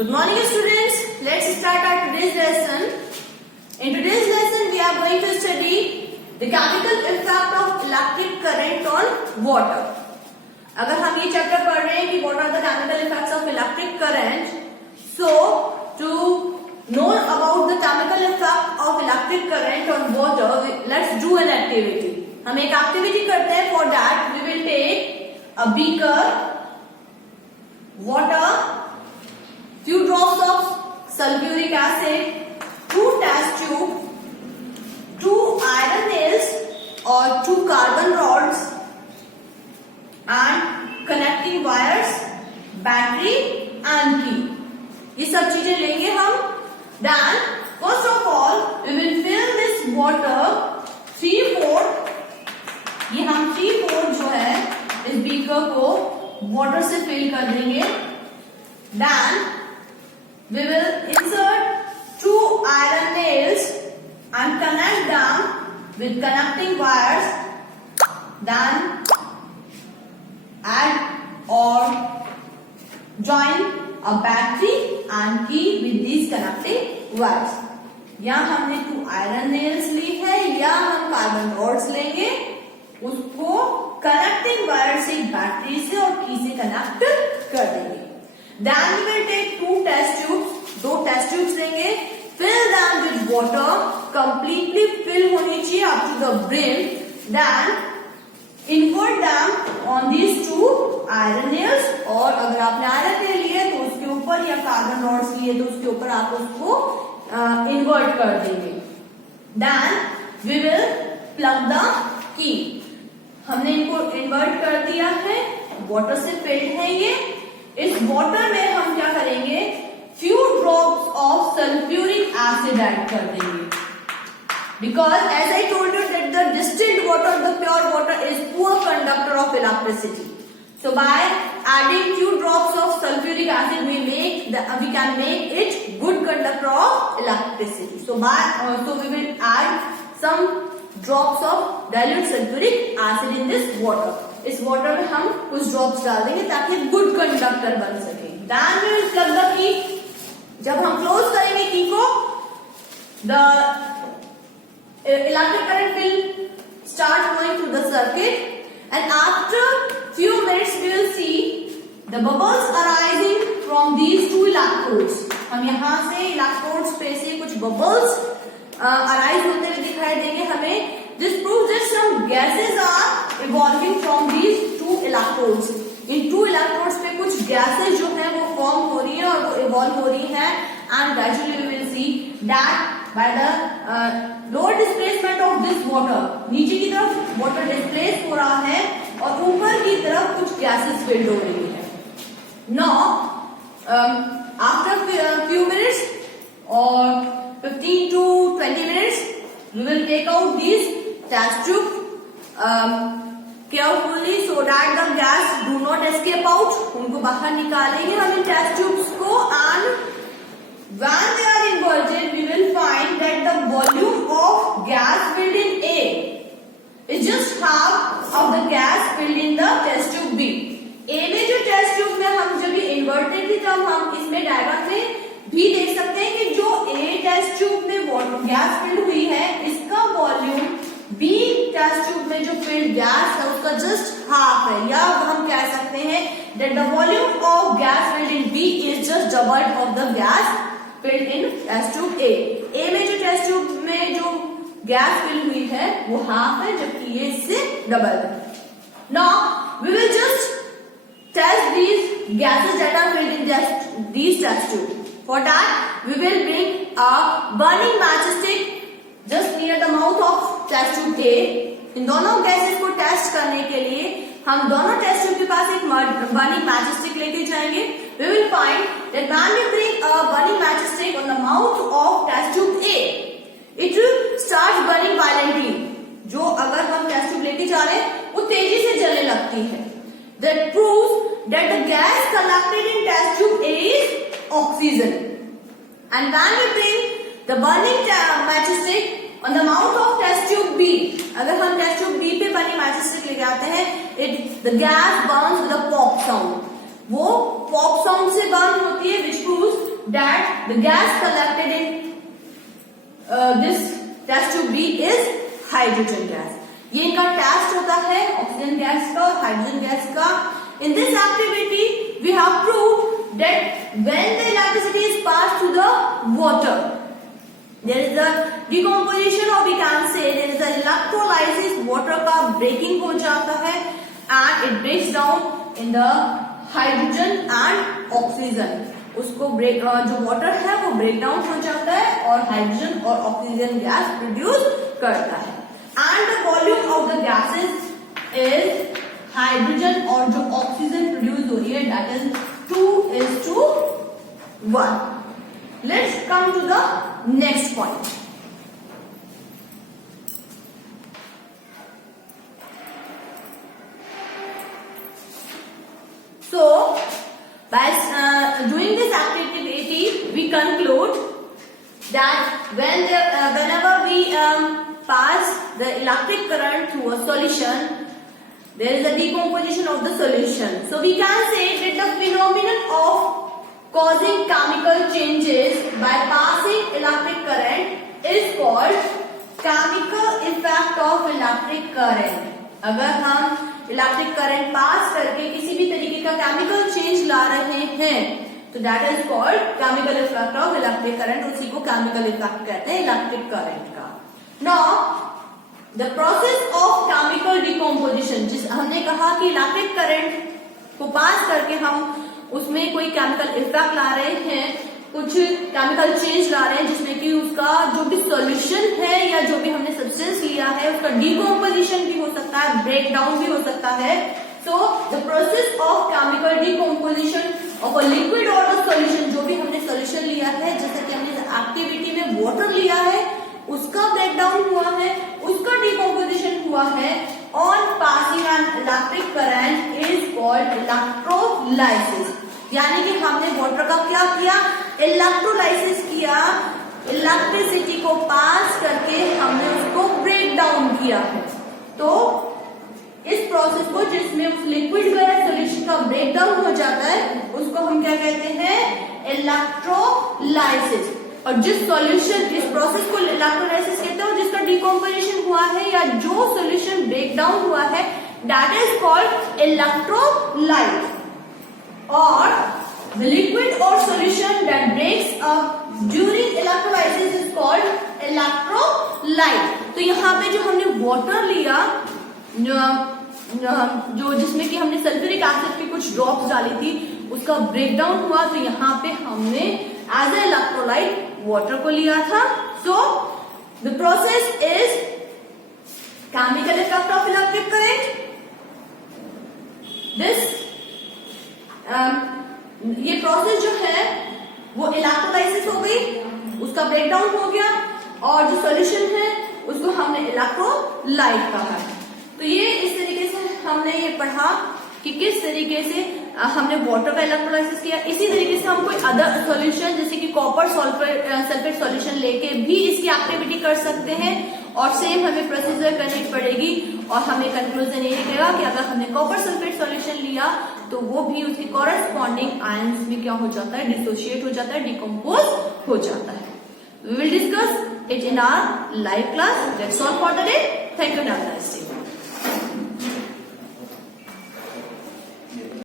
Good morning students. Let's start our today's lesson. In today's lesson we are going to study the chemical effect of electric current on water. अगर हम ये chapter पढ़ रहे हैं कि what are the chemical effects of electric current, so to know about the chemical effect of electric current on water, let's do an activity. हम एक activity करते हैं. For that we will take a beaker, water, few drops of sulfuric acid, 2 test tube, 2 iron nails or 2 carbon rods and connecting wires, battery and key. ये सब चीजें लेंगे हम. Then first of all we will fill this water 3/4. ये हम 3/4 जो है इस बीकर को वाटर से फिल कर देंगे. Then we will insert 2 iron nails and connect them with connecting wires. Then add or join a battery and key with these connecting wires. या हमने 2 iron nails ली है या हम कार्बन rods लेंगे, उसको कनेक्टिंग वायर से बैटरी से और की से कनेक्ट कर देंगे. Then we will take 2 test tubes, 2 test tubes लेंगे, fill them with water, completely fill होनी चाहिए up to the brim. Then invert them on these 2 iron nails, और अगर आपने आयरन nail लिए तो उसके ऊपर या कार्बन rods लिए तो उसके ऊपर आप उसको invert कर देंगे. Then we will plug the key. हमने इनको इन्वर्ट कर दिया है, वाटर से फिल्ड है ये. इस वाटर में हम क्या करेंगे, few drops of sulphuric acid add कर देंगे. Because as I told you that the distilled water, the pure water is poor conductor of electricity. So by adding few drops of sulfuric acid we can make it good conductor of electricity. So we will add some drops of dilute sulfuric acid in this water. इस water में हम कुछ drops डाल देंगे ताकि good conductor बन सके. Then we will plug the key. जब हम close करेंगे key को, the electric current will start going through the circuit. And after few minutes we will see the bubbles arising from these 2 electrodes. हम यहाँ से electrodes पे से कुछ bubbles arise होते हुए दिखाई देंगे हमें. This proves that some gases are evolving from these 2 electrodes. In 2 electrodes पे कुछ gases जो हैं वो form हो रही है और वो evolve हो रही है. And gradually we will see that by the lower displacement of this water, नीचे की तरफ water displace हो रहा है और ऊपर की तरफ कुछ gases filled हो रही है. Now after few minutes or 15 to 20 minutes we will take out these test tube carefully so that the gas do not escape out. उनको बाहर निकालेंगे हम इन test tubes को. And when they are inverted we will find that the volume of gas filled in A is just half of the gas filled in the test tube B. A में जो test tube में हम जब ये inverted थी तब हम इसमें डायग्राम में भी देख सकते हैं कि जो A टेस्ट ट्यूब में गैस फिल्ड हुई है इसका वॉल्यूम B टेस्ट ट्यूब में जो फिल्ड गैस है उसका जस्ट हाफ है. या हम कह सकते हैं that the volume of gas filled in B is just double of the gas filled in test tube A. A में जो टेस्ट ट्यूब में जो गैस फिल हुई है वो हाफ है जबकि ये इससे डबल है. Now we will just test these gases that are filled in these test tubes. For that we will bring a burning matchstick just near the mouth of test tube A. इन दोनों gases को test करने के लिए हम दोनों test tube के पास एक burning matchstick लेके जाएंगे. We will find that when we bring a burning matchstick on the mouth of test tube A, it will start burning violently. जो अगर हम टेस्ट ट्यूब लेके जा रहे हैं वो तेजी से जलने लगती है. That proves that the gas collected in test tube A is oxygen. And when we bring the burning matchstick on the mouth of test tube B, अगर हम test tube B पे burning matchstick लेके आते हैं, the gas burns with a pop sound. वो pop sound से burn होती है, विच proves that the gas collected in this test tube B is hydrogen gas. ये इनका टेस्ट होता है ऑक्सीजन गैस का और हाइड्रोजन गैस का. In this activity we have proved that when the electricity is passed through the water, there is a decomposition, or we can say there is a electrolysis. Water का breaking हो जाता है and it breaks down in the hydrogen and oxygen. उसको break जो water है वो break down हो जाता है और हाइड्रोजन और ऑक्सीजन गैस प्रोड्यूस करता है. And the volume of the gases is hydrogen और जो ऑक्सीजन प्रोड्यूस हो रही है that is 2:1. Let's come to the next point. So by doing this activity, we conclude that whenever we pass the electric current through a solution, there is a decomposition of the solution. So we can say that the phenomenon of causing chemical changes by passing electric current is called chemical effect of electric current. अगर हम electric current pass करके किसी भी तरीके का chemical change ला रहे हैं तो that is called chemical effect of electric current. उसी को केमिकल इफेक्ट कहते हैं इलेक्ट्रिक करंट का. Now the process of chemical decomposition, जिस हमने कहा कि इलेक्ट्रिक करंट को पास करके हम उसमें कोई केमिकल इफेक्ट ला रहे हैं, कुछ केमिकल चेंज ला रहे हैं जिसमें कि उसका जो भी सॉल्यूशन है या जो भी हमने सब्सटेंस लिया है उसका डिकम्पोजिशन भी हो सकता है, ब्रेक डाउन भी हो सकता है. So the process of chemical decomposition of a liquid और अ सॉल्यूशन, जो भी हमने सॉल्यूशन लिया है, जैसे कि हमने एक्टिविटी में वाटर लिया है उसका ब्रेक डाउन हुआ है, उसका डिकम्पोजिशन हुआ है on passing an electric current is called electrolysis. यानी कि हमने वाटर का क्या किया, इलेक्ट्रोलाइसिस किया, इलेक्ट्रिसिटी को पास करके हमने उसको ब्रेक डाउन किया है. तो इस प्रोसेस को जिसमें उस लिक्विड का सॉल्यूशन का ब्रेक डाउन हो जाता है उसको हम क्या कहते हैं, इलेक्ट्रोलाइसिस. और जिस सॉल्यूशन, इस प्रोसेस को इलेक्ट्रोलाइसिस कहते हैं और जिसका डिकम्पोजिशन हुआ है या जो सॉल्यूशन ब्रेक डाउन हुआ है that is called electrolyte. Or the liquid or solution that breaks up during electrolysis is called electrolyte. तो यहाँ पे जो हमने वाटर लिया जो जिसमें कि हमने सल्फ्यूरिक एसिड की कुछ ड्रॉप्स डाली थी उसका ब्रेकडाउन हुआ तो यहाँ पे हमने एज ए इलेक्ट्रोलाइट वाटर को लिया था. So the process is chemical effect of electric current. This ये प्रोसेस जो है वो इलेक्ट्रोलाइसिस हो गई, उसका ब्रेकडाउन हो गया और जो सॉल्यूशन है उसको हमने इलेक्ट्रोलाइट कहा है. तो ये इस तरीके से हमने ये पढ़ा कि किस तरीके से हमने वाटर का इलेक्ट्रोलाइसिस किया. इसी तरीके से हम कोई अदर सॉल्यूशन जैसे कि कॉपर सल्फेट सॉल्यूशन लेके भी इसकी एक्टिविटी कर सकते हैं और सेम हमें प्रोसीजर करनी पड़ेगी. और हमें कंक्लूजन ये निकलेगा कि अगर हमने कॉपर सल्फेट सॉल्यूशन लिया तो वो भी उसके कॉरेस्पॉन्डिंग आयंस में क्या हो जाता है, डिसोशिएट हो जाता है, डिकम्पोज हो जाता है. We will discuss it in our live class. That's all for the day. Thank you.